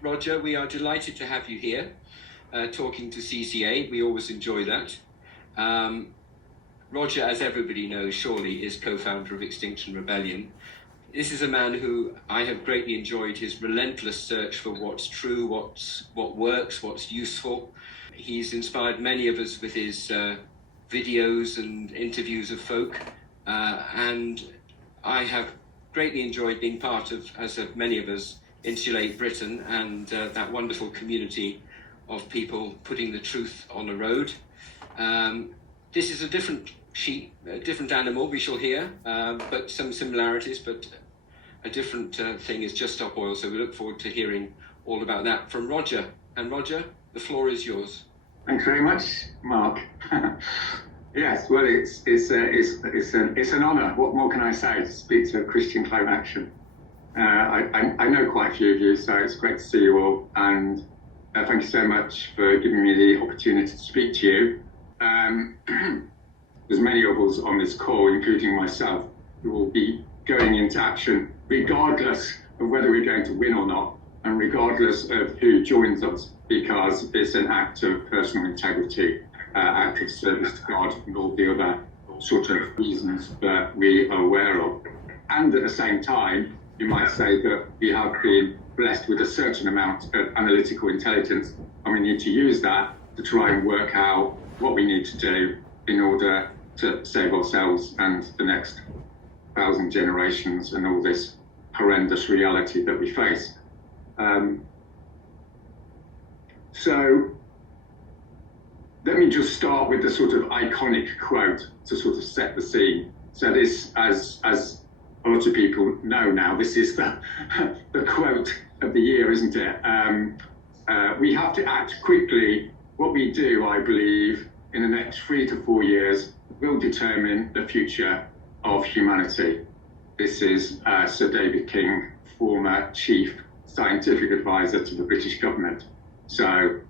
Roger, we are delighted to have you here talking to CCA. We always enjoy that. Roger, as everybody knows, surely is co-founder of Extinction Rebellion. This is a man who I have greatly enjoyed his relentless search for what's true, what works, what's useful. He's inspired many of us with his videos and interviews of folk, and I have greatly enjoyed being part of, as have many of us, Insulate Britain and that wonderful community of people putting the truth on the road. This is a different sheep, a different animal, we shall hear, but some similarities, but a different thing is Just Stop Oil. So we look forward to hearing all about that from Roger. And Roger, the floor is yours. Thanks very much, Mark. Yes, well, it's an honour. What more can I say to speak to Christian Climate Action? I know quite a few of you, so it's great to see you all, and thank you so much for giving me the opportunity to speak to you. There's many of us on this call, including myself, who will be going into action regardless of whether we're going to win or not, and regardless of who joins us, because it's an act of personal integrity, act of service to God, and all the other sort of reasons that we are aware of. And at the same time, you might say that we have been blessed with a certain amount of analytical intelligence, and we need to use that to try and work out what we need to do in order to save ourselves and the next 1,000 generations and all this horrendous reality that we face. So let me just start with the sort of iconic quote to sort of set the scene. So this, as a lot of people know now, this is the quote of the year, isn't it? We have to act quickly. What we do, I believe, in the next 3 to 4 years will determine the future of humanity. This is Sir David King, former Chief Scientific Advisor to the British government. So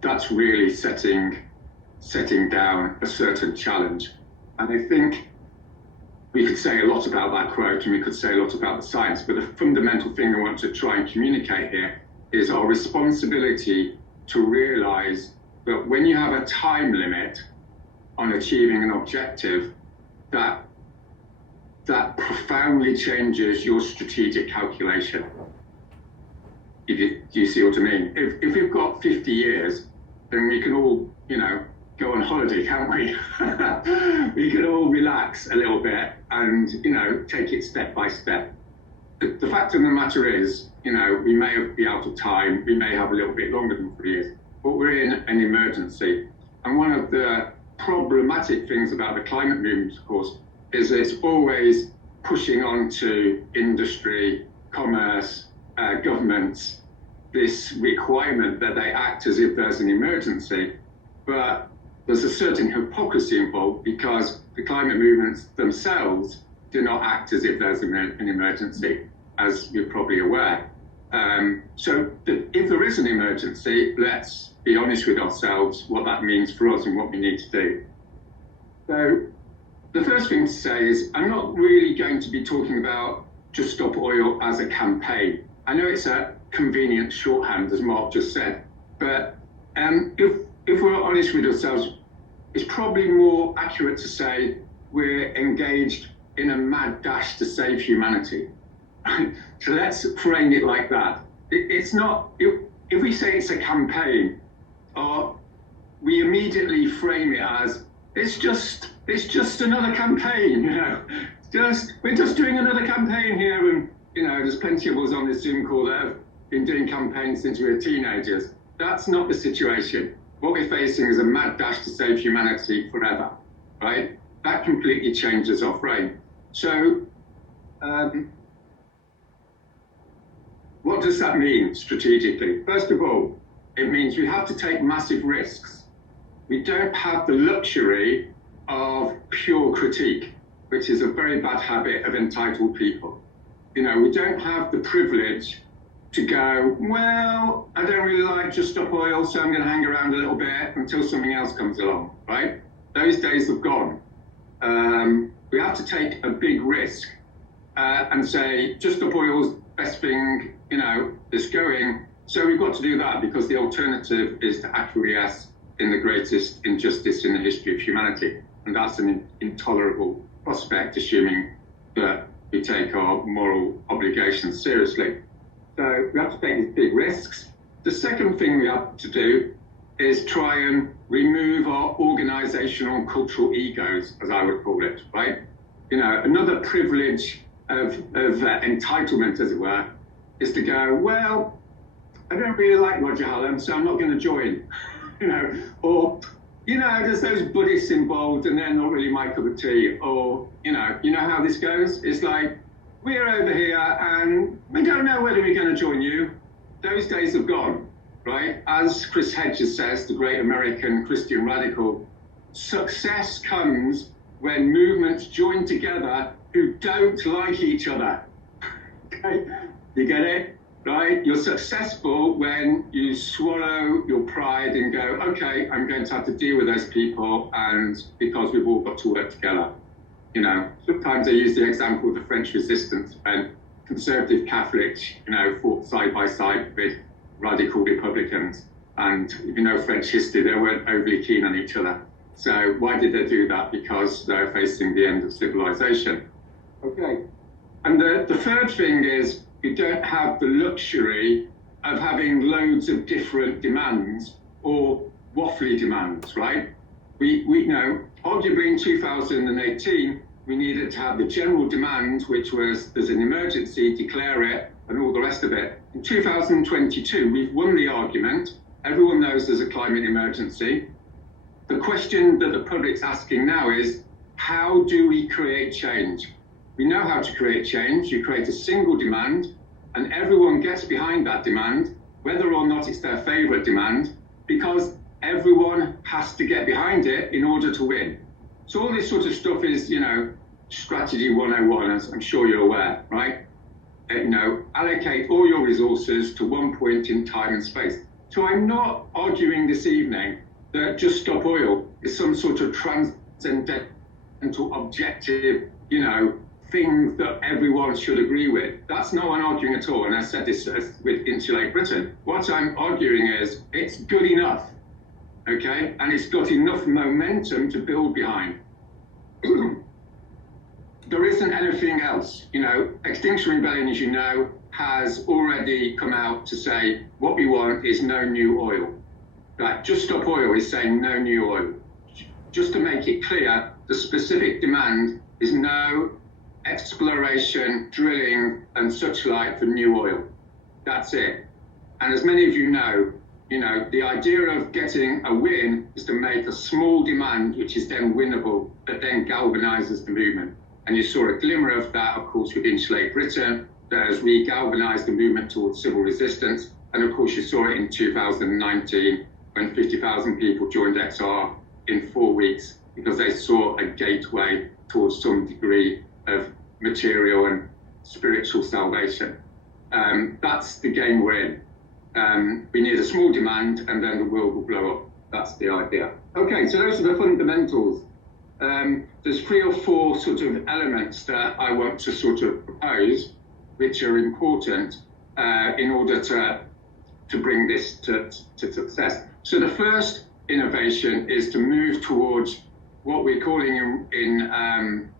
that's really setting down a certain challenge. And I think we could say a lot about that quote, and we could say a lot about the science, but the fundamental thing I want to try and communicate here is our responsibility to realise that when you have a time limit on achieving an objective, that profoundly changes your strategic calculation. Do you see what I mean? If we've got 50 years, then we can all, go on holiday, can't we? We can all relax a little bit and, take it step by step. The fact of the matter is, we may be out of time, we may have a little bit longer than 3 years, but we're in an emergency. And one of the problematic things about the climate movement, of course, is it's always pushing on to industry, commerce, governments, this requirement that they act as if there's an emergency. But there's a certain hypocrisy involved, because the climate movements themselves do not act as if there's an emergency, as you're probably aware. So if there is an emergency, let's be honest with ourselves what that means for us and what we need to do. So the first thing to say is I'm not really going to be talking about Just Stop Oil as a campaign. I know it's a convenient shorthand, as Mark just said, but if we're honest with ourselves, it's probably more accurate to say we're engaged in a mad dash to save humanity. So let's frame it like that. It's not, if we say it's a campaign, we immediately frame it as it's just another campaign, we're just doing another campaign here, and there's plenty of us on this Zoom call that have been doing campaigns since we were teenagers. That's not the situation. What we're facing is a mad dash to save humanity forever, right? That completely changes our frame. So, what does that mean strategically? First of all, it means we have to take massive risks. We don't have the luxury of pure critique, which is a very bad habit of entitled people. We don't have the privilege to go, well, I don't really like Just Stop Oil, so I'm going to hang around a little bit until something else comes along, right? Those days have gone. We have to take a big risk. and say, just stop oil's best thing, that's going. So we've got to do that because the alternative is to acquiesce in the greatest injustice in the history of humanity. And that's an intolerable prospect, assuming that we take our moral obligations seriously. So we have to take these big risks. The second thing we have to do is try and remove our organizational and cultural egos, as I would call it, right? Another privilege of entitlement, as it were, is to go, well, I don't really like Roger Hallam, so I'm not going to join, or, there's those Buddhists involved and they're not really my cup of tea, or, you know how this goes? It's like, we're over here and we don't know whether we're going to join you. Those days have gone, right? As Chris Hedges says, the great American Christian radical, success comes when movements join together who don't like each other. Okay, you get it? Right? You're successful when you swallow your pride and go, okay, I'm going to have to deal with those people, and because we've all got to work together. Sometimes I use the example of the French Resistance when conservative Catholics, fought side by side with radical Republicans. And if you know French history, they weren't overly keen on each other. So why did they do that? Because they're facing the end of civilization. Okay. And the third thing is, we don't have the luxury of having loads of different demands or waffly demands, right? We know, arguably in 2018, we needed to have the general demand, which was there's an emergency, declare it, and all the rest of it. In 2022, we've won the argument. Everyone knows there's a climate emergency. The question that the public's asking now is, how do we create change? We know how to create change. You create a single demand, and everyone gets behind that demand, whether or not it's their favorite demand, because everyone has to get behind it in order to win. So all this sort of stuff is, strategy 101, as I'm sure you're aware, right? Allocate all your resources to one point in time and space. So I'm not arguing this evening that just stop oil is some sort of transcendental objective, thing that everyone should agree with. That's not what I'm arguing at all. And I said this with Insulate Britain. What I'm arguing is it's good enough, okay? And it's got enough momentum to build behind. There isn't anything else. Extinction Rebellion, as you know, has already come out to say what we want is no new oil. Right? Just Stop Oil is saying no new oil. Just to make it clear, the specific demand is no exploration, drilling, and such like for new oil. That's it. And as many of you know, the idea of getting a win is to make a small demand, which is then winnable, that then galvanizes the movement. And you saw a glimmer of that, of course, with Insulate Britain, that has re-galvanized the movement towards civil resistance. And of course, you saw it in 2019 when 50,000 people joined XR in 4 weeks because they saw a gateway towards some degree of material and spiritual salvation. That's the game we're in. We need a small demand and then the world will blow up. That's the idea. Okay, so those are the fundamentals. There's 3 or 4 sort of elements that I want to sort of propose, which are important in order to bring this to success. So the first innovation is to move towards what we're calling in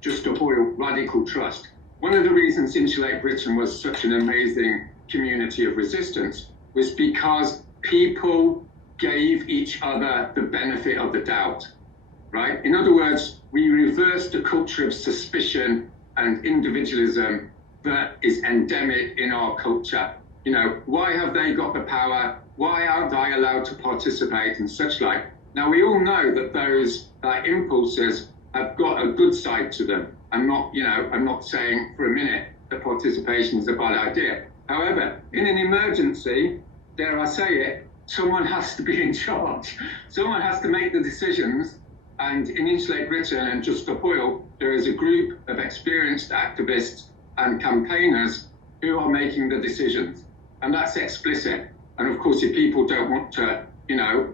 Just Stop Oil radical trust. One of the reasons Insulate Britain was such an amazing community of resistance was because people gave each other the benefit of the doubt, right? In other words, we reversed the culture of suspicion and individualism that is endemic in our culture. Why have they got the power? Why aren't I allowed to participate and such like? Now, we all know that those impulses have got a good side to them. I'm not saying for a minute that participation is a bad idea. However, in an emergency, dare I say it, someone has to be in charge. Someone has to make the decisions. And in Insulate Britain and Just Stop Oil, there is a group of experienced activists and campaigners who are making the decisions. And that's explicit. And of course, if people don't want to,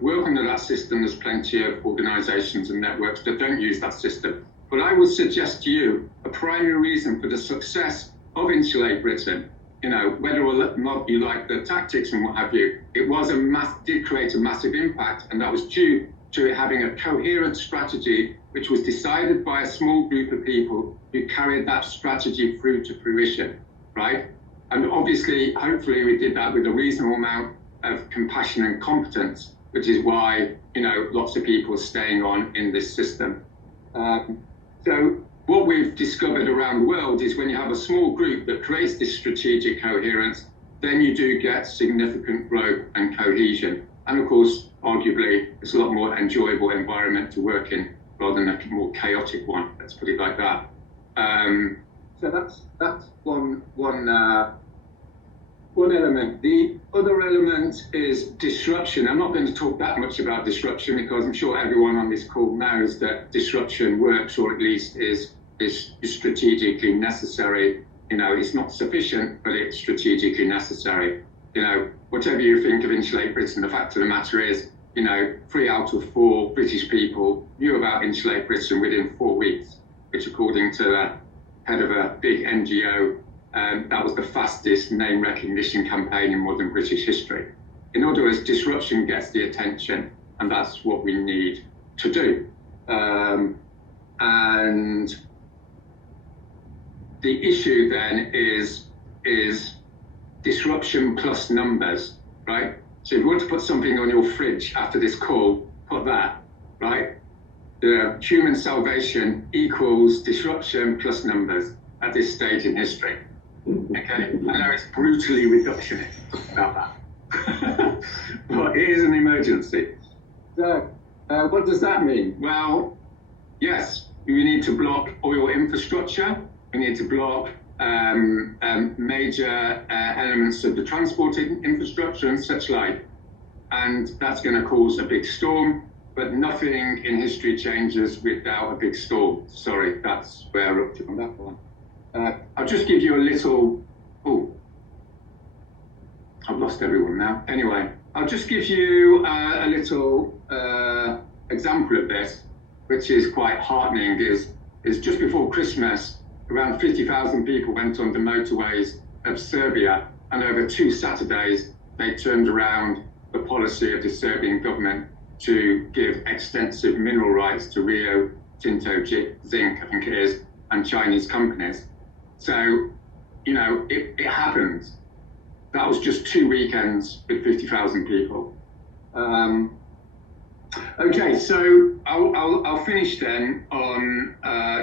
work under that system, there's plenty of organizations and networks that don't use that system. But I would suggest to you a primary reason for the success of Insulate Britain, you know, whether or not you like the tactics and what have you, it was did create a massive impact, and that was due to it having a coherent strategy, which was decided by a small group of people who carried that strategy through to fruition, right? And obviously, hopefully we did that with a reasonable amount of compassion and competence, which is why, you know, lots of people are staying on in this system. So what we've discovered around the world is when you have a small group that creates this strategic coherence, then you do get significant growth and cohesion. And of course, arguably, it's a lot more enjoyable environment to work in rather than a more chaotic one, let's put it like that. So that's one element. The other element is disruption. I'm not going to talk that much about disruption because I'm sure everyone on this call knows that disruption works, or at least is strategically necessary. You know, it's not sufficient, but it's strategically necessary. You know, whatever you think of Insulate Britain, the fact of the matter is, you know, 3 out of 4 British people knew about Insulate Britain within 4 weeks, which according to the head of a big NGO, that was the fastest name recognition campaign in modern British history. In other words, disruption gets the attention, and that's what we need to do. And the issue then is disruption plus numbers, right? So if you want to put something on your fridge after this call, put that, right? The human salvation equals disruption plus numbers at this stage in history. Okay, I know it's brutally reductionist about that, but it is an emergency. So what does that mean? Well, yes, we need to block oil infrastructure. We need to block major elements of the transport infrastructure and such like. And that's going to cause a big storm, but nothing in history changes without a big storm. Sorry, that's where we're up to on that one. I'll just give you a little, I've lost everyone now. Anyway, I'll just give you a little example of this, which is quite heartening, is just before Christmas, around 50,000 people went on the motorways of Serbia, and over 2 Saturdays, they turned around the policy of the Serbian government to give extensive mineral rights to Rio Tinto, Zinc, I think it is, and Chinese companies. So, you know, it happens. That was just 2 weekends with 50,000 people. Okay, so I'll finish then on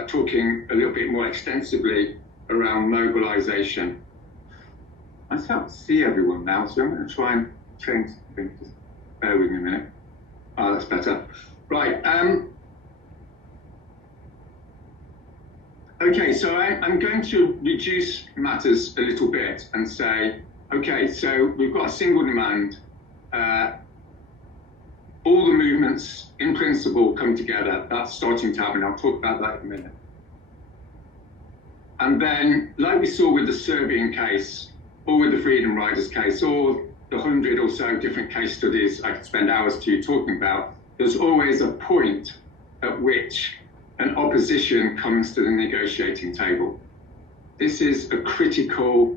talking a little bit more extensively around mobilization. I can't see everyone now, so I'm going to try and change something. Just bear with me a minute. Oh, that's better. Right. Okay, so I'm going to reduce matters a little bit and say, okay, so we've got a single demand. All the movements, in principle, come together. That's starting to happen. I'll talk about that in a minute. And then, like we saw with the Serbian case, or with the Freedom Riders case, or the 100 or so different case studies I could spend hours to you talking about, there's always a point at which an opposition comes to the negotiating table. This is a critical,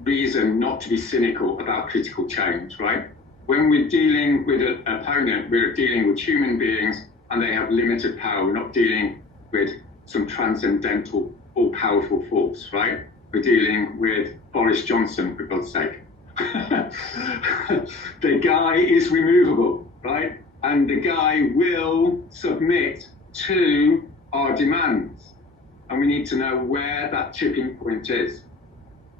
reason not to be cynical about critical change, right? When we're dealing with an opponent, we're dealing with human beings and they have limited power. We're not dealing with some transcendental, all-powerful force, right? We're dealing with Boris Johnson, for God's sake. The guy is removable, right? And the guy will submit to our demands. And we need to know where that tipping point is.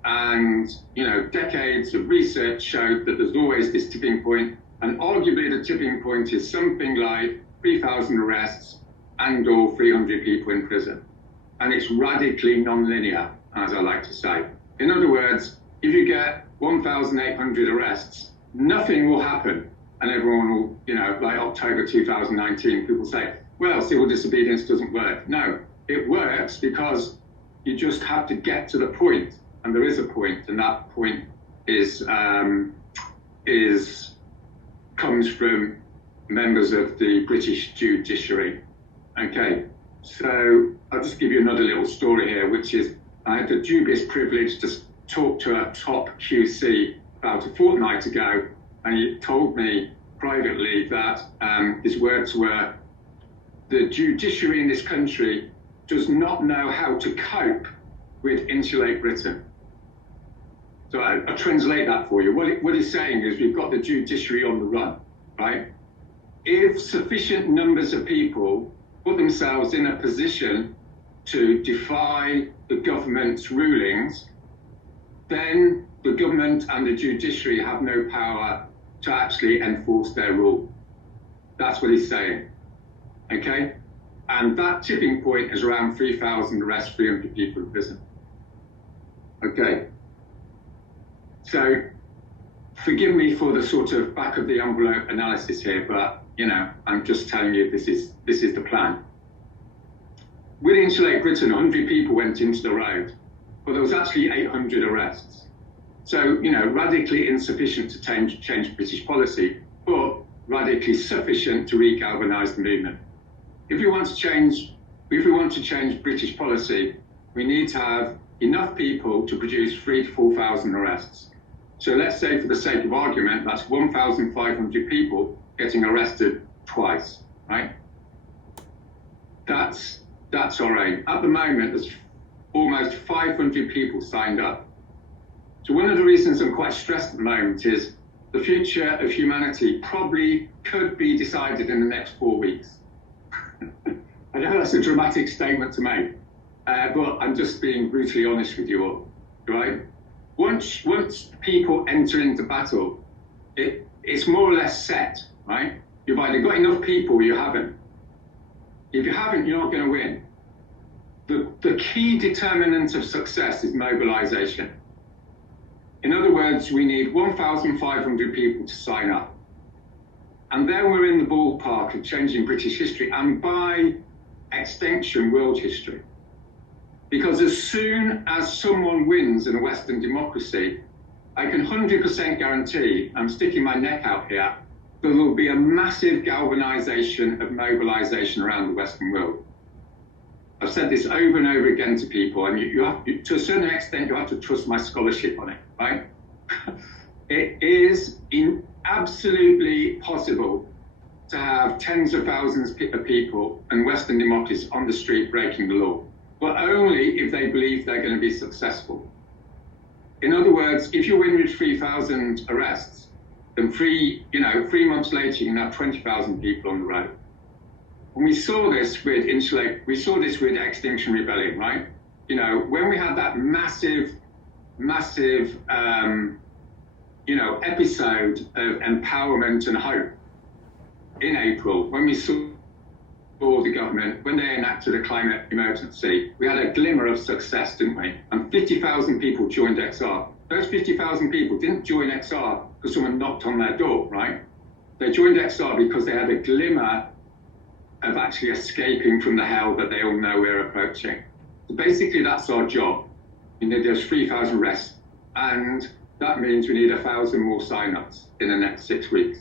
And, you know, decades of research showed that there's always this tipping point, and arguably the tipping point is something like 3,000 arrests and or 300 people in prison. And it's radically non-linear, as I like to say. In other words, if you get 1,800 arrests, nothing will happen. And everyone will, you know, like October 2019, people say, well, civil disobedience doesn't work. No, it works because you just have to get to the point. And there is a point, and that point comes from members of the British judiciary. Okay, So I'll just give you another little story here, which is I had the dubious privilege to talk to a top QC about a fortnight ago, and he told me privately that his words were, the judiciary in this country does not know how to cope with Insulate Britain. So I'll translate that for you. What he's saying is we've got the judiciary on the run, right? If sufficient numbers of people put themselves in a position to defy the government's rulings, then the government and the judiciary have no power to actually enforce their rule. That's what he's saying, okay? And that tipping point is around 3,000 arrests, 300 people in prison. Okay. So forgive me for the sort of back of the envelope analysis here, but you know, I'm just telling you this is the plan. With Insulate Britain, 100 people went into the road, but there was actually 800 arrests. So, you know, radically insufficient to change British policy, but radically sufficient to regalvanise the movement. If we want to change British policy, we need to have enough people to produce 3,000 to 4,000 arrests. So let's say, for the sake of argument, that's 1,500 people getting arrested twice, right? That's our aim. At the moment, there's almost 500 people signed up. So one of the reasons I'm quite stressed at the moment is the future of humanity probably could be decided in the next 4 weeks. I know that's a dramatic statement to make, but I'm just being brutally honest with you all, right? Once people enter into battle, it's more or less set, right? You've either got enough people or you haven't. If you haven't, you're not going to win. The key determinant of success is mobilization. In other words, we need 1,500 people to sign up. And then we're in the ballpark of changing British history and by extension, world history. Because as soon as someone wins in a Western democracy, I can 100% guarantee, I'm sticking my neck out here, there will be a massive galvanization of mobilization around the Western world. I've said this over and over again to people, and you have, to a certain extent, you have to trust my scholarship on it, right? It is absolutely possible to have tens of thousands of people and Western democracies on the street breaking the law, but only if they believe they're going to be successful. In other words, if you win with 3,000 arrests, then 3 months later, you can have 20,000 people on the road. And we saw this with Extinction Rebellion, right? You know, when we had that massive, episode of empowerment and hope in April, when we saw the government, when they enacted a climate emergency, we had a glimmer of success, didn't we? And 50,000 people joined XR. Those 50,000 people didn't join XR because someone knocked on their door, right? They joined XR because they had a glimmer of actually escaping from the hell that they all know we're approaching. So basically, that's our job. You know, there's 3,000 arrests, and that means we need 1,000 more sign-ups in the next 6 weeks.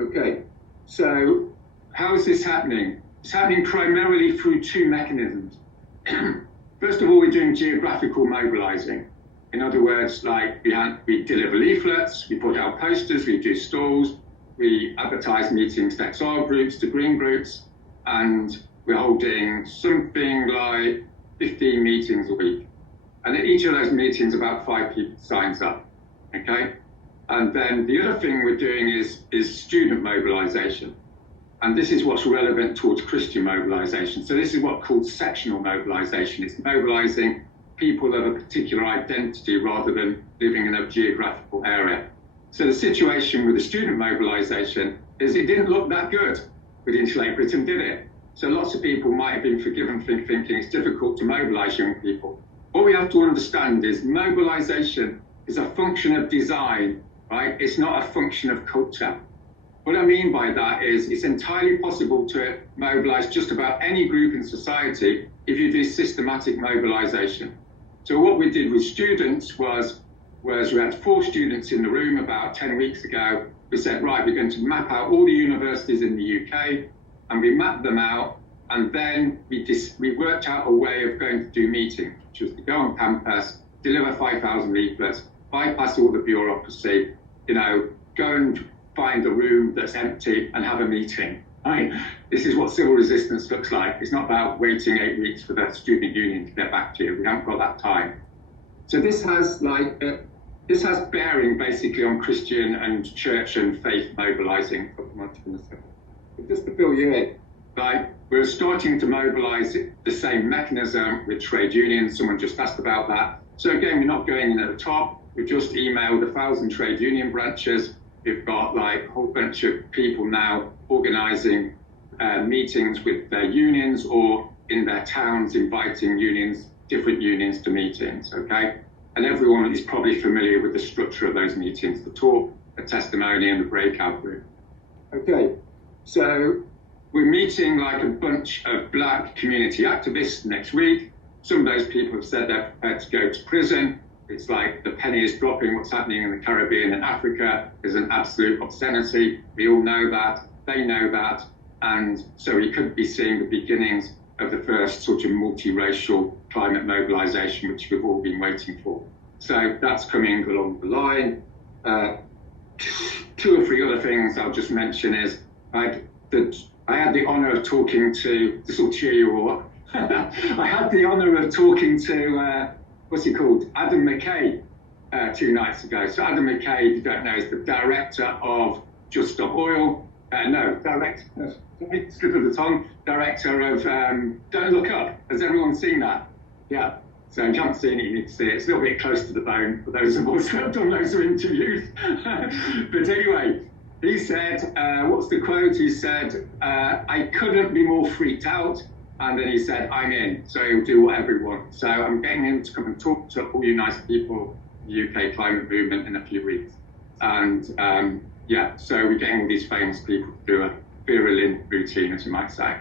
Okay, so how is this happening? It's happening primarily through 2 mechanisms. First of all, we're doing geographical mobilizing. In other words, like we deliver leaflets, we put out posters, we do stalls, we advertise meetings to XR groups, to green groups, and we're holding something like 15 meetings a week. And at each of those meetings, about 5 people signs up, okay? And then the other thing we're doing is student mobilization. And this is what's relevant towards Christian mobilization. So this is what's called sectional mobilization. It's mobilizing people of a particular identity rather than living in a geographical area. So the situation with the student mobilization is it didn't look that good with Insulate Britain, did it? So lots of people might have been forgiven for thinking it's difficult to mobilize young people. What we have to understand is mobilization is a function of design, right? It's not a function of culture. What I mean by that is it's entirely possible to mobilize just about any group in society if you do systematic mobilization. So what we did with students was we had 4 students in the room about 10 weeks ago. We said, right, we're going to map out all the universities in the UK, and we mapped them out, And then we worked out a way of going to do meetings, which was to go on campus, deliver 5,000 leaflets, bypass all the bureaucracy, go and find a room that's empty and have a meeting. Right? This is what civil resistance looks like. It's not about waiting 8 weeks for the student union to get back to you. We haven't got that time. So this has bearing basically on Christian and church and faith mobilizing. Just to fill you in, we're starting to mobilize the same mechanism with trade unions. Someone just asked about that. So again, we're not going in at the top. We've just emailed 1,000 trade union branches. We've got a whole bunch of people now organizing meetings with their unions, or in their towns inviting different unions to meetings, okay? And everyone is probably familiar with the structure of those meetings, the talk, the testimony, and the breakout group. Okay, so we're meeting a bunch of Black community activists next week. Some of those people have said they're prepared to go to prison. It's like the penny is dropping. What's happening in the Caribbean and Africa is an absolute obscenity. We all know that. They know that. And so we could be seeing the beginnings of the first sort of multiracial climate mobilization, which we've all been waiting for. So that's coming along the line. 2 or 3 other things I'll just mention is I had the honor of talking to, this will cheer you all up. I had the honor of talking to, what's he called? Adam McKay 2 nights ago. So Adam McKay, if you don't know, is the director of Just Stop Oil. Slip of the tongue, director of Don't Look Up. Has everyone seen that? Yeah. So if you haven't seen it, you need to see it. It's a little bit close to the bone for those of us who have done loads of interviews. But anyway, he said, what's the quote? He said, I couldn't be more freaked out. And then he said, I'm in. So he'll do whatever he wants. So I'm getting him to come and talk to all you nice people, the UK climate movement, in a few weeks. And so we're getting all these famous people to do a virulent routine, as you might say.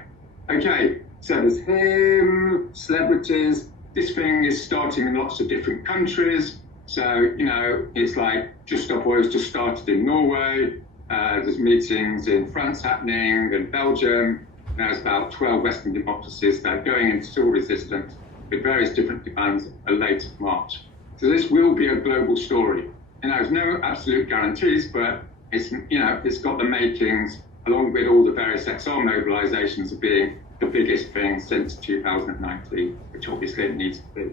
Okay, so there's him, celebrities. This thing is starting in lots of different countries. So, it's like Just Stop Oil's just started in Norway. There's meetings in France happening, and Belgium. There's about 12 Western democracies that are going into civil resistance with various different demands late March. So this will be a global story. There's no absolute guarantees, but it's got the makings, along with all the various XR mobilizations, of being the biggest thing since 2019, which obviously it needs to be.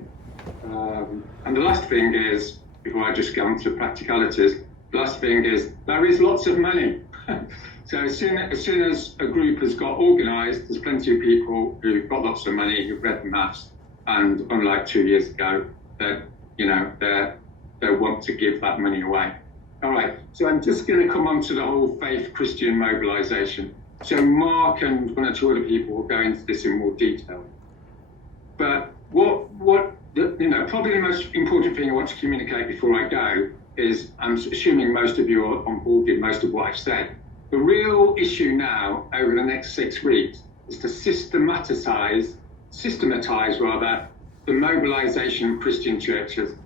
And the last thing is, before I just go on to practicalities, the last thing is there is lots of money. So as soon as a group has got organised, there's plenty of people who've got lots of money, who've read the maths, and unlike 2 years ago, they want to give that money away. All right, so I'm just going to come on to the whole faith Christian mobilisation. So Mark and 1 or 2 other people will go into this in more detail. But probably the most important thing I want to communicate before I go is, I'm assuming most of you are on board with most of what I've said. The real issue now over the next 6 weeks is to systematize the mobilization of Christian churches.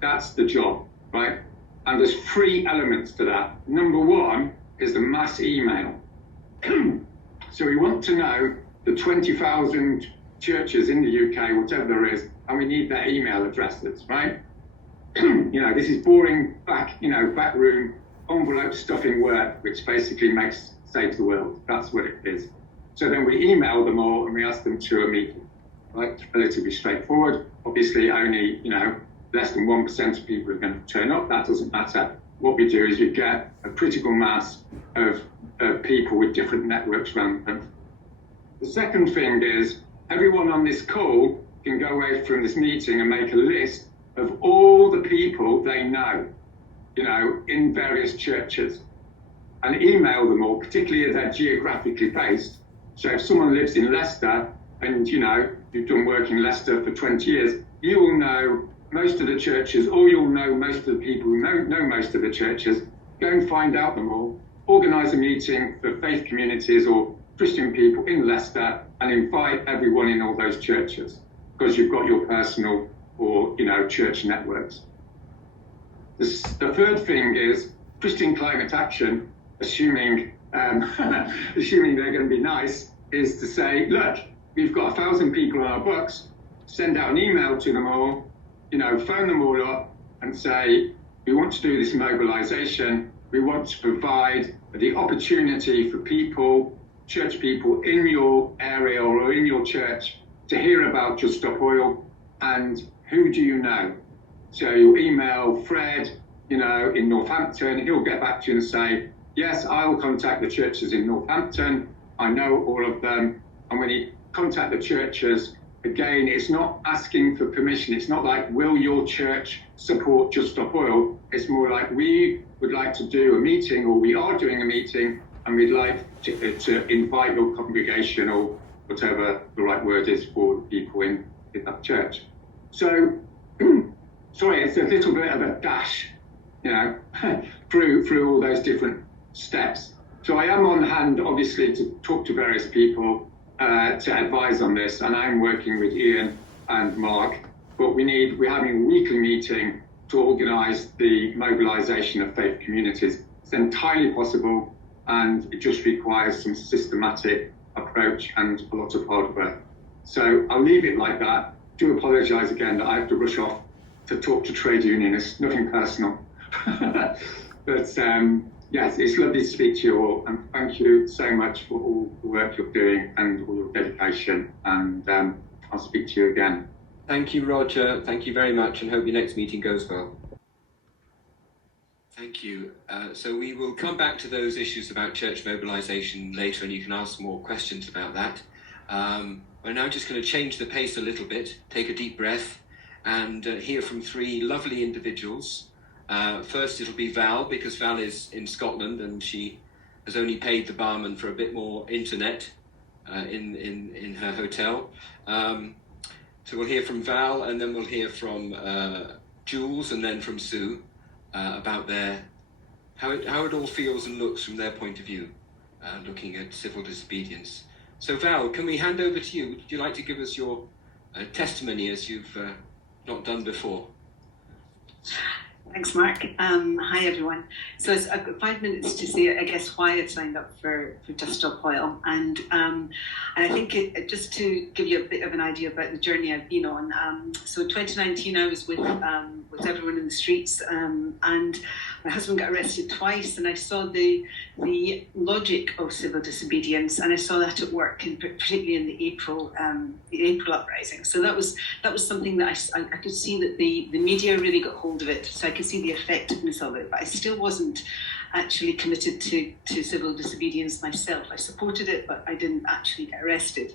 That's the job, right? And there's 3 elements to that. Number 1 is the mass email. So we want to know the 20,000 churches in the UK, whatever there is, and we need their email addresses, right? This is boring backroom envelope stuffing work, which basically saves the world. That's what it is. So then we email them all and we ask them to a meeting, right? Relatively straightforward. Obviously, only less than 1% of people are going to turn up. That doesn't matter. What we do is you get a critical mass of people with different networks around them. The second thing is, everyone on this call can go away from this meeting and make a list of all the people they know, in various churches, and email them all, particularly if they're geographically based. So if someone lives in Leicester and, you've done work in Leicester for 20 years, you will know most of the churches, or you'll know most of the people who know most of the churches. Go and find out them all, organise a meeting for faith communities or Christian people in Leicester, and invite everyone in all those churches, because you've got your personal or church networks. The third thing is Christian Climate Action, assuming they're going to be nice, is to say, look, we've got 1,000 people on our books, send out an email to them all, phone them all up and say, we want to do this mobilization. We want to provide the opportunity for people, church people in your area or in your church to hear about Just Stop Oil, and who do you know? So you'll email Fred, in Northampton, he'll get back to you and say, yes, I will contact the churches in Northampton. I know all of them. And when you contact the churches, again, it's not asking for permission. It's not like, will your church support Just Stop Oil? It's more like, we would like to do a meeting, or we are doing a meeting, and we'd like to invite your congregation, or whatever the right word is for people in that church. So, sorry, it's a little bit of a dash, through all those different steps. So I am on hand, obviously, to talk to various people, to advise on this, and I'm working with Ian and Mark, but we're having a weekly meeting to organise the mobilisation of faith communities. It's entirely possible, and it just requires some systematic approach and a lot of hard work. So I'll leave it like that. Do apologise again that I have to rush off to talk to trade unionists, nothing personal. But yes, it's lovely to speak to you all, and thank you so much for all the work you're doing and all your dedication, and I'll speak to you again. Thank you, Roger. Thank you very much, and hope your next meeting goes well. Thank you. So we will come back to those issues about church mobilisation later, and you can ask more questions about that. We're now just going to change the pace a little bit, take a deep breath, and hear from three lovely individuals. First, it'll be Val, because Val is in Scotland and she has only paid the barman for a bit more internet in her hotel. So we'll hear from Val, and then we'll hear from Jules, and then from Sue about how it all feels and looks from their point of view, looking at civil disobedience. So Val, can we hand over to you? Would you like to give us your testimony, as you've not done before? Thanks, Mark. Hi, everyone. So I've got 5 minutes to say, I guess, why I signed up for Just Stop Oil. And I think just to give you a bit of an idea about the journey I've been on. So in 2019, I was with everyone in the streets, and my husband got arrested twice, and I saw the logic of civil disobedience, and I saw that at work, particularly in the April uprising. So that was something that I could see that the media really got hold of it, so I could see the effectiveness of it, but I still wasn't actually committed to civil disobedience myself. I supported it, but I didn't actually get arrested.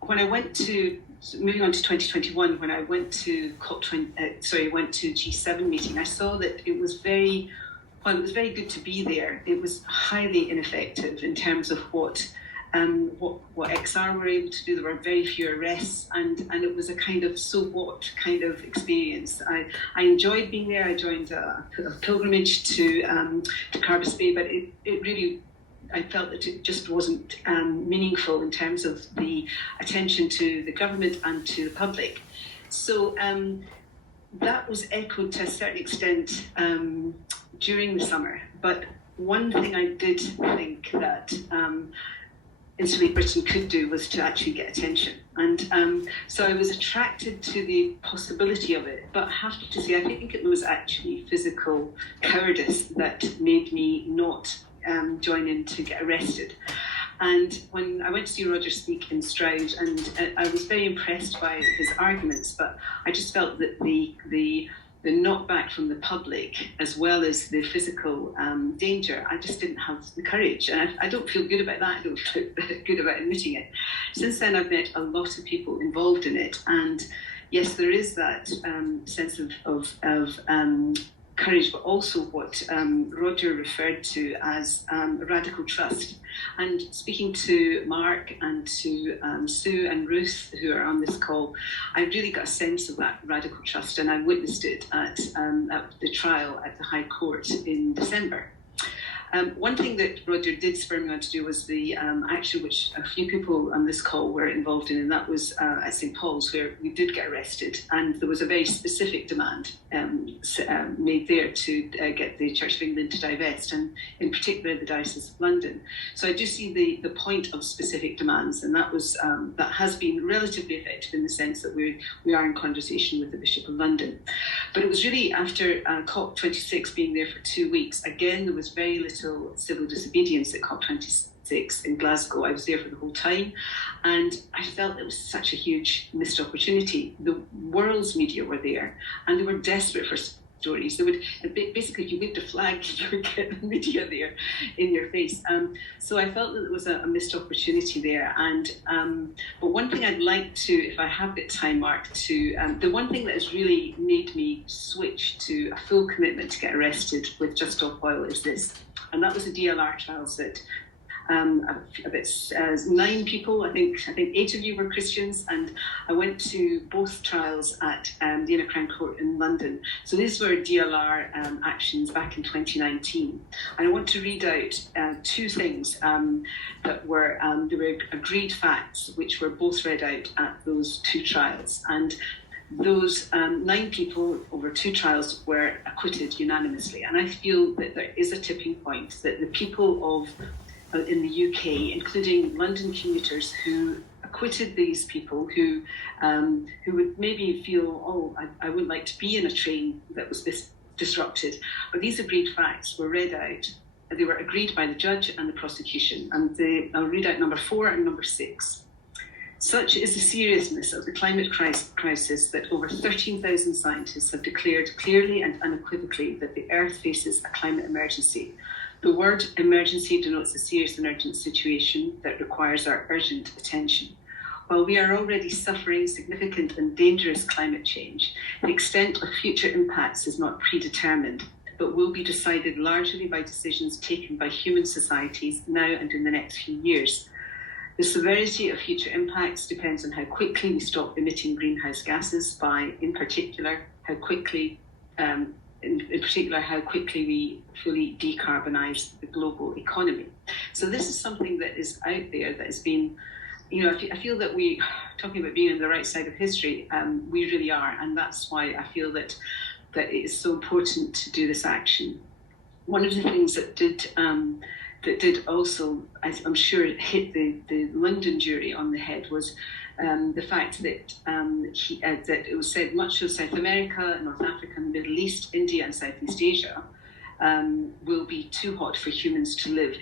When I went to, moving on to 2021, when I went to went to G7 meeting, I saw that it was while it was very good to be there, it was highly ineffective in terms of what XR were able to do. There were very few arrests, and it was a kind of so what kind of experience. I enjoyed being there. I joined a pilgrimage to Carbis Bay, but it really, I felt that it just wasn't meaningful in terms of the attention to the government and to the public. So that was echoed to a certain extent during the summer. But one thing I did think that Insulate Britain could do was to actually get attention. And so I was attracted to the possibility of it, but I have to say, I think it was actually physical cowardice that made me not join in to get arrested. And when I went to see Roger speak in Stroud, and I was very impressed by his arguments, but I just felt that the knockback from the public, as well as the physical danger, I just didn't have the courage. And I don't feel good about that. I don't feel good about admitting it. Since then, I've met a lot of people involved in it. And yes, there is that sense of courage, but also what Roger referred to as radical trust. And speaking to Mark and to Sue and Ruth, who are on this call, I really got a sense of that radical trust, and I witnessed it at the trial at the High Court in December. One thing that Roger did spur me on to do was the action which a few people on this call were involved in, and that was at St. Paul's, where we did get arrested, and there was a very specific demand made there to get the Church of England to divest, and in particular the Diocese of London. So I do see the point of specific demands, and that was that has been relatively effective in the sense that we are in conversation with the Bishop of London. But it was really after COP26 being there for 2 weeks, again there was very little civil disobedience at COP26 in Glasgow. I was there for the whole time, and I felt it was such a huge missed opportunity. The world's media were there, and they were desperate for stories. They would basically, if you waved a flag, you would get the media there in your face. So I felt that there was a missed opportunity there. And but one thing I'd like to, if I have the time, Mark, to the one thing that has really made me switch to a full commitment to get arrested with Just Stop Oil is this, and that was the DLR trials that. About 9 people, I think 8 of you were Christians, and I went to both trials at the Inner Crown Court in London. So these were DLR actions back in 2019. And I want to read out 2 things that were, there were agreed facts, which were both read out at those 2 trials. And those 9 people over 2 trials were acquitted unanimously. And I feel that there is a tipping point, that the people of in the UK, including London commuters who acquitted these people who would maybe feel, oh, I wouldn't like to be in a train that was this disrupted. But these agreed facts were read out. They were agreed by the judge and the prosecution. And I'll read out number 4 and number 6. Such is the seriousness of the climate crisis that over 13,000 scientists have declared clearly and unequivocally that the Earth faces a climate emergency. The word emergency denotes a serious and urgent situation that requires our urgent attention. While we are already suffering significant and dangerous climate change, the extent of future impacts is not predetermined, but will be decided largely by decisions taken by human societies now and in the next few years. The severity of future impacts depends on how quickly we stop emitting greenhouse gases by, in particular, how quickly we fully decarbonise the global economy. So this is something that is out there that has been, I feel that we, talking about being on the right side of history, we really are, and that's why I feel that it is so important to do this action. One of the things that did also, I'm sure, hit the London jury on the head was the fact that that it was said much of South America, North Africa, the Middle East, India and Southeast Asia will be too hot for humans to live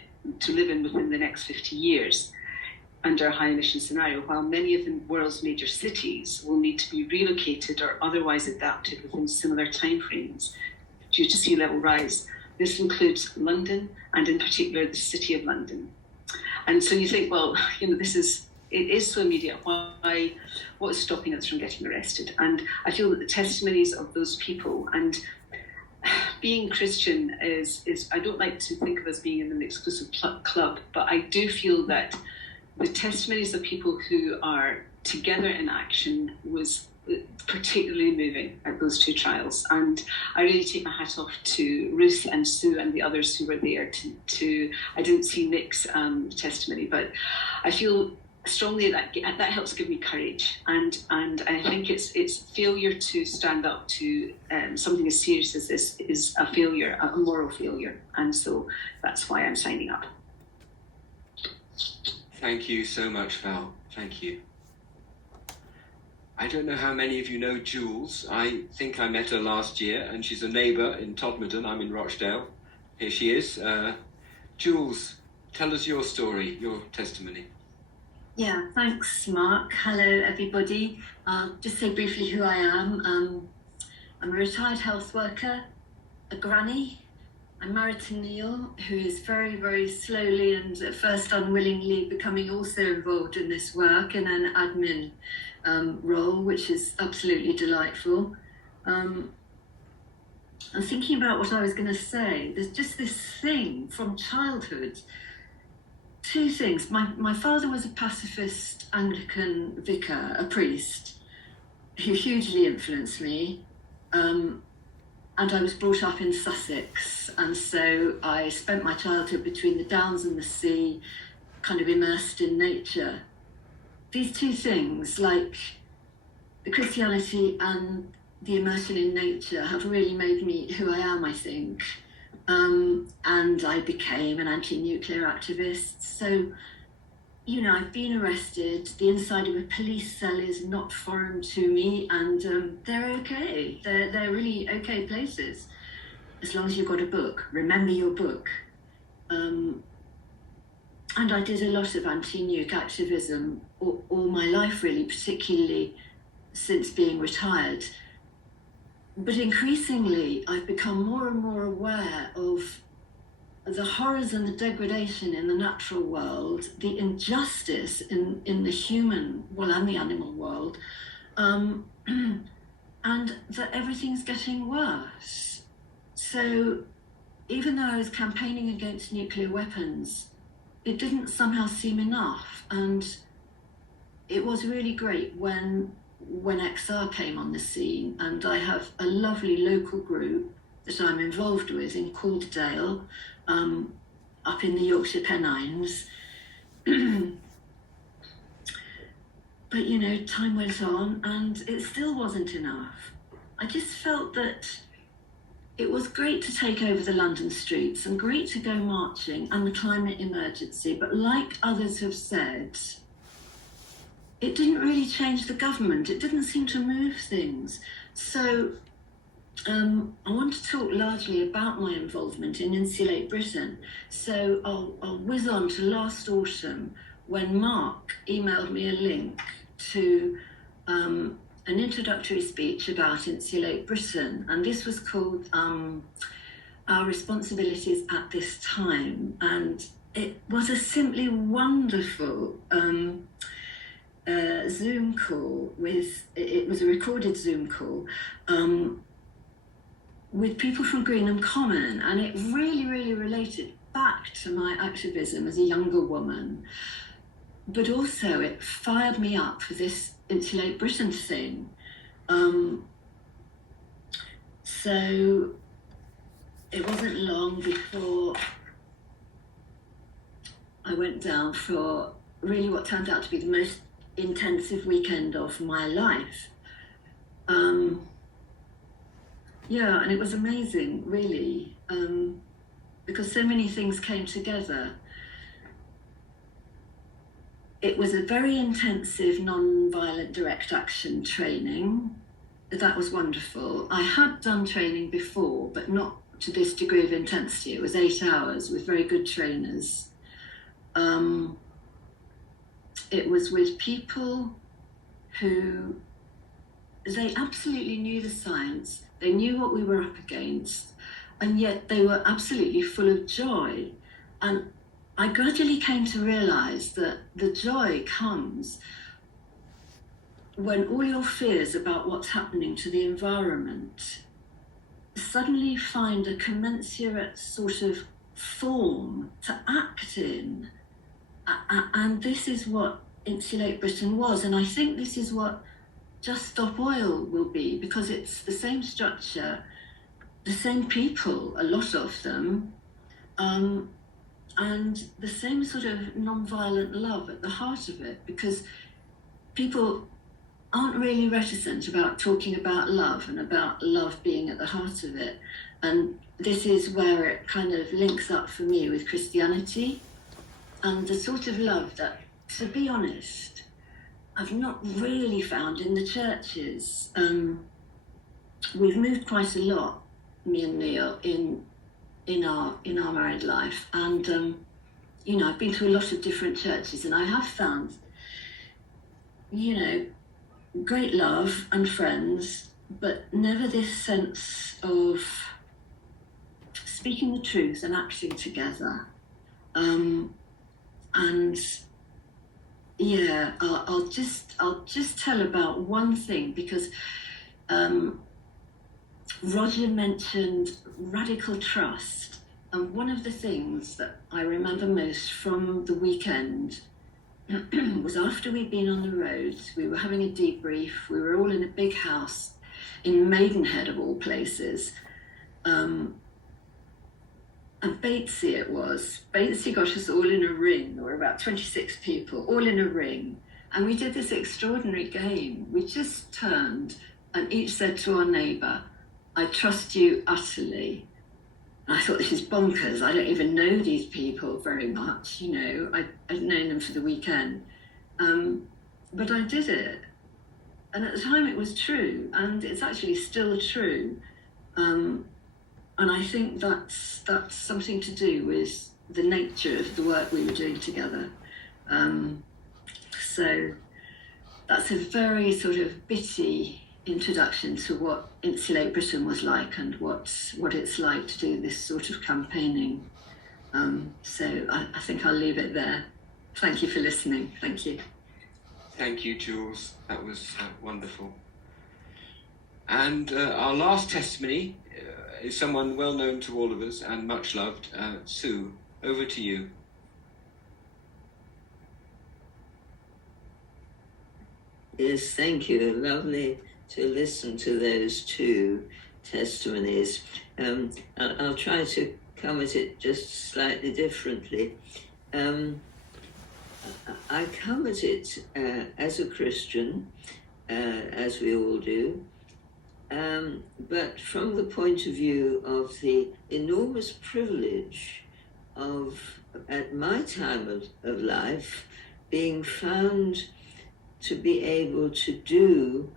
in within the next 50 years under a high emission scenario, while many of the world's major cities will need to be relocated or otherwise adapted within similar timeframes due to sea level rise. This includes London and in particular the City of London. And so you think, well, it is so immediate. Why? What is stopping us from getting arrested? And I feel that the testimonies of those people, and being Christian is I don't like to think of us being in an exclusive club, but I do feel that the testimonies of people who are together in action was particularly moving at those 2 trials. And I really take my hat off to Ruth and Sue and the others who were there I didn't see Nick's testimony, but I feel strongly that helps give me courage, and I think it's failure to stand up to something as serious as this is a failure, a moral failure, and so that's why I'm signing up. Thank you so much, Val. Thank you. I don't know how many of you know Jules. I think I met her last year, and she's a neighbour in Todmorden. I'm in Rochdale. Here she is. Jules, tell us your story, your testimony. Yeah, thanks, Mark. Hello, everybody. I'll just say briefly who I am. I'm a retired health worker, a granny. I'm married to Neil, who is very, very slowly and at first unwillingly becoming also involved in this work in an admin role, which is absolutely delightful. I'm thinking about what I was going to say. There's just this thing from childhood. 2 things. My father was a pacifist Anglican vicar, a priest, who hugely influenced me. and I was brought up in Sussex, and so I spent my childhood between the Downs and the sea, kind of immersed in nature. These two things, like the Christianity and the immersion in nature, have really made me who I am, I think. And I became an anti-nuclear activist. So, you know, I've been arrested. The inside of a police cell is not foreign to me, and they're okay. They're really okay places, as long as you've got a book. Remember your book. And I did a lot of anti-nuke activism all my life, really, particularly since being retired. But increasingly, I've become more and more aware of the horrors and the degradation in the natural world, the injustice in the human, well, and the animal world, and that everything's getting worse. So even though I was campaigning against nuclear weapons, it didn't somehow seem enough. And it was really great when XR came on the scene, and I have a lovely local group that I'm involved with in Calderdale, up in the Yorkshire Pennines. But, you know, time went on and it still wasn't enough. I just felt that it was great to take over the London streets and great to go marching and the climate emergency, but like others have said, it didn't really change the government. It didn't seem to move things. So I want to talk largely about my involvement in Insulate Britain. So I'll whiz on to last autumn when Mark emailed me a link to an introductory speech about Insulate Britain. And this was called Our Responsibilities at This Time. And it was a simply wonderful Zoom call it was a recorded Zoom call with people from Greenham Common, and it really, really related back to my activism as a younger woman, but also it fired me up for this Insulate Britain thing. So it wasn't long before I went down for really what turned out to be the most intensive weekend of my life. Yeah, and it was amazing, really, because so many things came together. It was a very intensive non-violent direct action training. That was wonderful. I had done training before, but not to this degree of intensity. It was 8 hours with very good trainers. It was with people who, they absolutely knew the science, they knew what we were up against, and yet they were absolutely full of joy. And I gradually came to realise that the joy comes when all your fears about what's happening to the environment suddenly find a commensurate sort of form to act in. And this is what Insulate Britain was, and I think this is what Just Stop Oil will be, because it's the same structure, the same people, a lot of them, and the same sort of non-violent love at the heart of it, because people aren't really reticent about talking about love and about love being at the heart of it. And this is where it kind of links up for me with Christianity and the sort of love that, to be honest, I've not really found in the churches. We've moved quite a lot, me and Neil, in our married life, and you know, I've been to a lot of different churches, and I have found, you know, great love and friends, but never this sense of speaking the truth and acting together. And yeah, I'll just tell about one thing, because Roger mentioned radical trust, and one of the things that I remember most from the weekend was after we'd been on the road, we were having a debrief, we were all in a big house in Maidenhead of all places, and Batesy got us all in a ring. There were about 26 people, all in a ring. And we did this extraordinary game. We just turned and each said to our neighbour, "I trust you utterly." And I thought, this is bonkers. I don't even know these people very much, you know. I'd known them for the weekend. But I did it. And at the time it was true, and it's actually still true. And I think that's something to do with the nature of the work we were doing together. So that's a very sort of bitty introduction to what Insulate Britain was like and what it's like to do this sort of campaigning. So I think I'll leave it there. Thank you for listening. Thank you. Thank you, Jules. That was wonderful. And our last testimony is someone well known to all of us and much loved. Sue, over to you. Yes, thank you. Lovely to listen to those two testimonies. I'll try to come at it just slightly differently. I come at it as a Christian, as we all do, but from the point of view of the enormous privilege of, at my time of life, being found to be able to do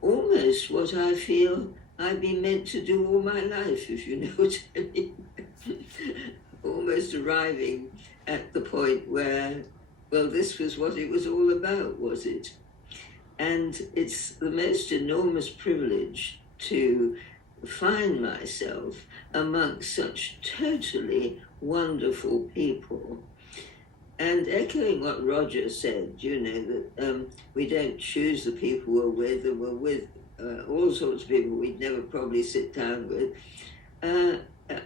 almost what I feel I've been meant to do all my life, if you know what I mean. Almost arriving at the point where, well, this was what it was all about, was it? And it's the most enormous privilege to find myself amongst such totally wonderful people. And echoing what Roger said, you know, that we don't choose the people we're with, and we're with all sorts of people we'd never probably sit down with.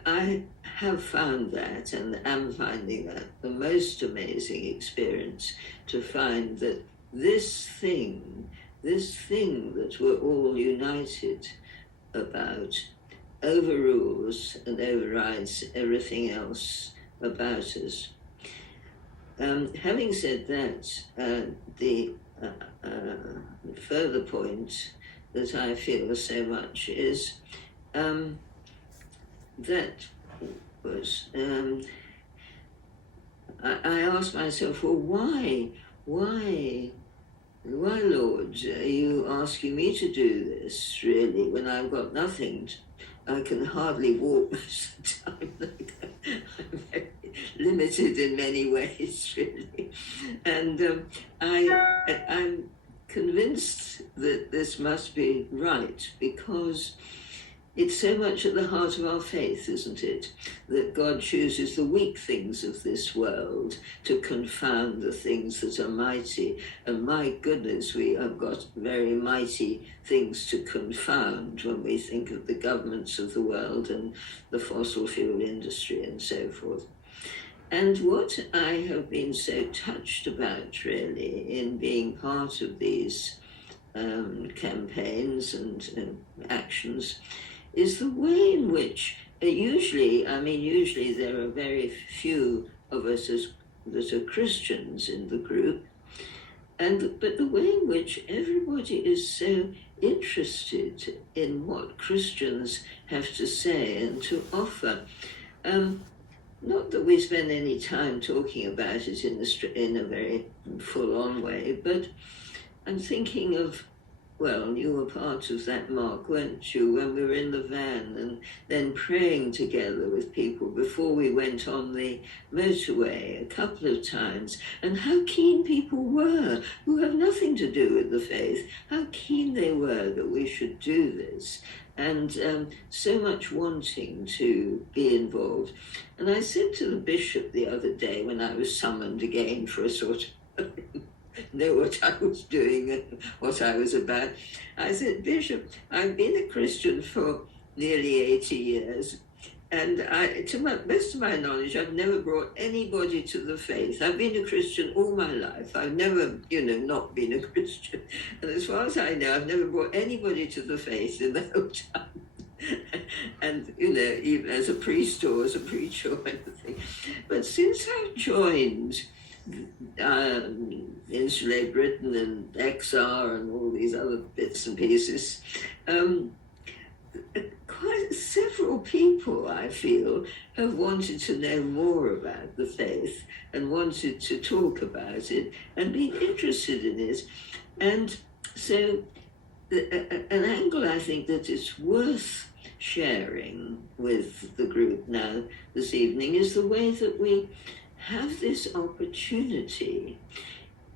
I have found that, and am finding that, the most amazing experience, to find that this thing that we're all united about, overrules and overrides everything else about us. Having said that, the further point that I feel so much is that was I asked myself, well, why, Lord, are you asking me to do this, really, when I've got nothing? I can hardly walk most of the time. I'm very limited in many ways, really. And I'm convinced that this must be right, because it's so much at the heart of our faith, isn't it? That God chooses the weak things of this world to confound the things that are mighty. And my goodness, we have got very mighty things to confound when we think of the governments of the world and the fossil fuel industry and so forth. And what I have been so touched about, really, in being part of these campaigns and actions, is the way in which usually there are very few of us that are Christians in the group, but the way in which everybody is so interested in what Christians have to say and to offer. Not that we spend any time talking about it in a very full-on way, but I'm thinking of, well, you were part of that, Mark, weren't you, when we were in the van and then praying together with people before we went on the motorway a couple of times, and how keen people were, who have nothing to do with the faith, how keen they were that we should do this, and so much wanting to be involved. And I said to the bishop the other day, when I was summoned again for a sort of know what I was doing and what I was about. I said, Bishop, I've been a Christian for nearly 80 years, and to the best of my knowledge, I've never brought anybody to the faith. I've been a Christian all my life. I've never, not been a Christian. And as far as I know, I've never brought anybody to the faith in the whole time. and, you know, even as a priest or as a preacher or anything. But since I've joined Insulate Britain and XR and all these other bits and pieces, quite several people, I feel, have wanted to know more about the faith and wanted to talk about it and been interested in it. And so an angle I think that is worth sharing with the group now this evening is the way that we have this opportunity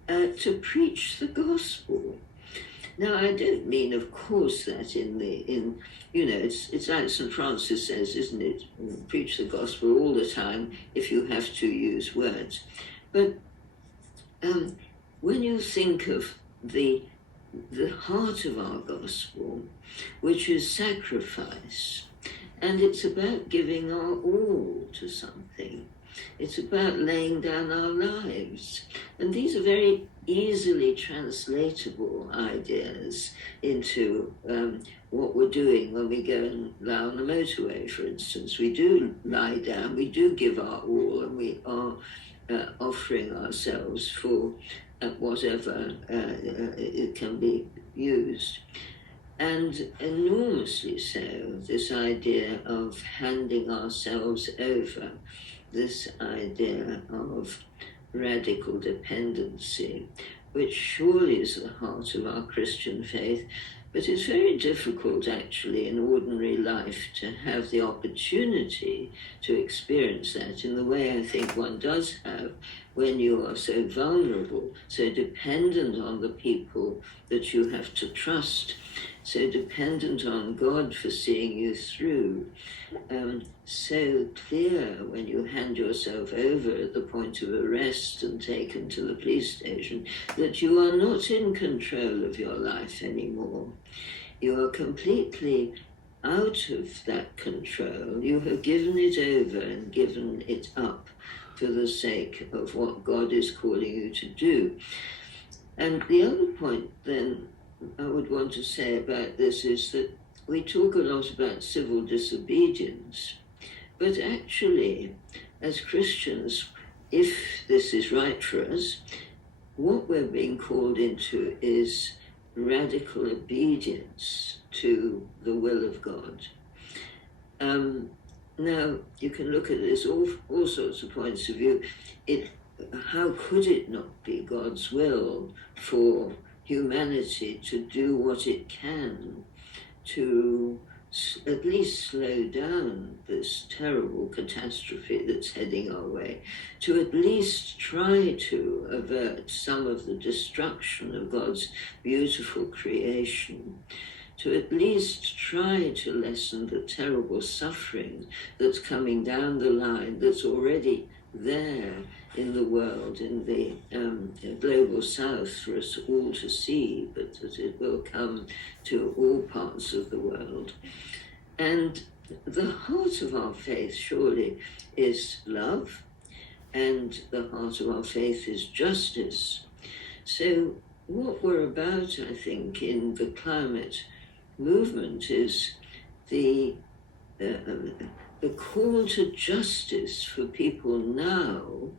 to preach the gospel. Now, I don't mean, of course, that in you know, it's like St. Francis says, isn't it? Preach the gospel all the time if you have to use words. But when you think of the heart of our gospel, which is sacrifice, and it's about giving our all to something. It's about laying down our lives. And these are very easily translatable ideas into what we're doing when we go and lie on the motorway, for instance. We do lie down, we do give our all, and we are offering ourselves for whatever it can be used. And enormously so, this idea of handing ourselves over, this idea of radical dependency, which surely is the heart of our Christian faith, but it's very difficult actually in ordinary life to have the opportunity to experience that in the way I think one does have when you are so vulnerable, so dependent on the people that you have to trust, so dependent on God for seeing you through, so clear when you hand yourself over at the point of arrest and taken to the police station that you are not in control of your life anymore. You are completely out of that control. You have given it over and given it up for the sake of what God is calling you to do. And the other point then I would want to say about this is that we talk a lot about civil disobedience, but actually, as Christians, if this is right for us, what we're being called into is radical obedience to the will of God. Now, you can look at this all sorts of points of view. How could it not be God's will for humanity to do what it can to at least slow down this terrible catastrophe that's heading our way, to at least try to avert some of the destruction of God's beautiful creation, to at least try to lessen the terrible suffering that's coming down the line, that's already there in the world, in the global south for us all to see, but that it will come to all parts of the world. And the heart of our faith surely is love, and the heart of our faith is justice. So what we're about, I think, in the climate movement is the call to justice for people now.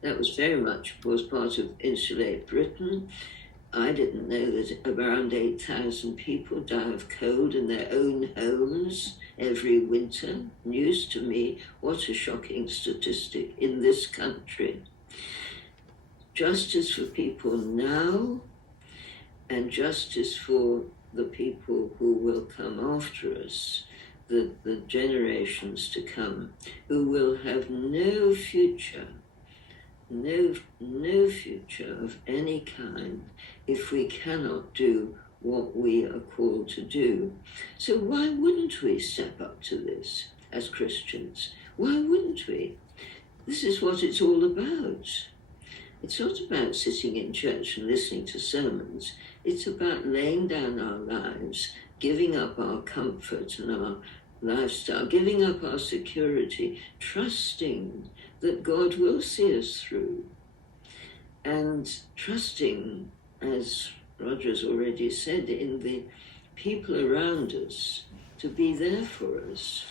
That was very much was part of Insulate Britain. I didn't know that around 8,000 people die of cold in their own homes every winter. News to me, what a shocking statistic in this country. Justice for people now, and justice for the people who will come after us, the generations to come, who will have no future, no future of any kind if we cannot do what we are called to do. So why wouldn't we step up to this as Christians? Why wouldn't we? This is what it's all about. It's not about sitting in church and listening to sermons. It's about laying down our lives, giving up our comfort and our lifestyle, giving up our security, trusting that God will see us through, and trusting, as Roger's already said, in the people around us to be there for us.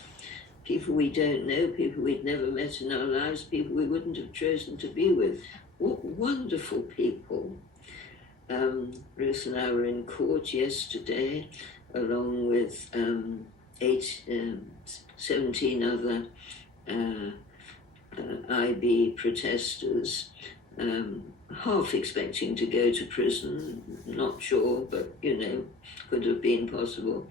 People we don't know, people we'd never met in our lives, people we wouldn't have chosen to be with. What wonderful people. Ruth and I were in court yesterday, along with 17 other IB protesters, half expecting to go to prison, not sure, but could have been possible.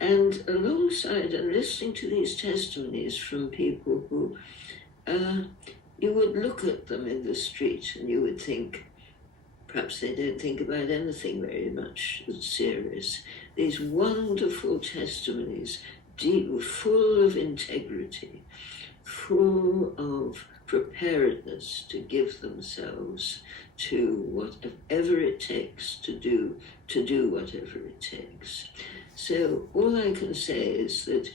And alongside and listening to these testimonies from people who you would look at them in the street and you would think, perhaps they don't think about anything very much that's serious. These wonderful testimonies, deep, full of integrity, full of preparedness to give themselves to whatever it takes to do whatever it takes. So all I can say is that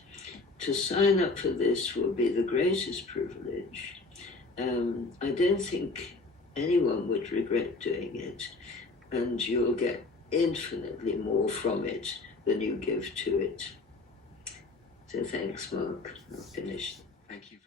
to sign up for this will be the greatest privilege. I don't think anyone would regret doing it, and you'll get infinitely more from it than you give to it. So thanks, Mark. I'll finish. Thank you.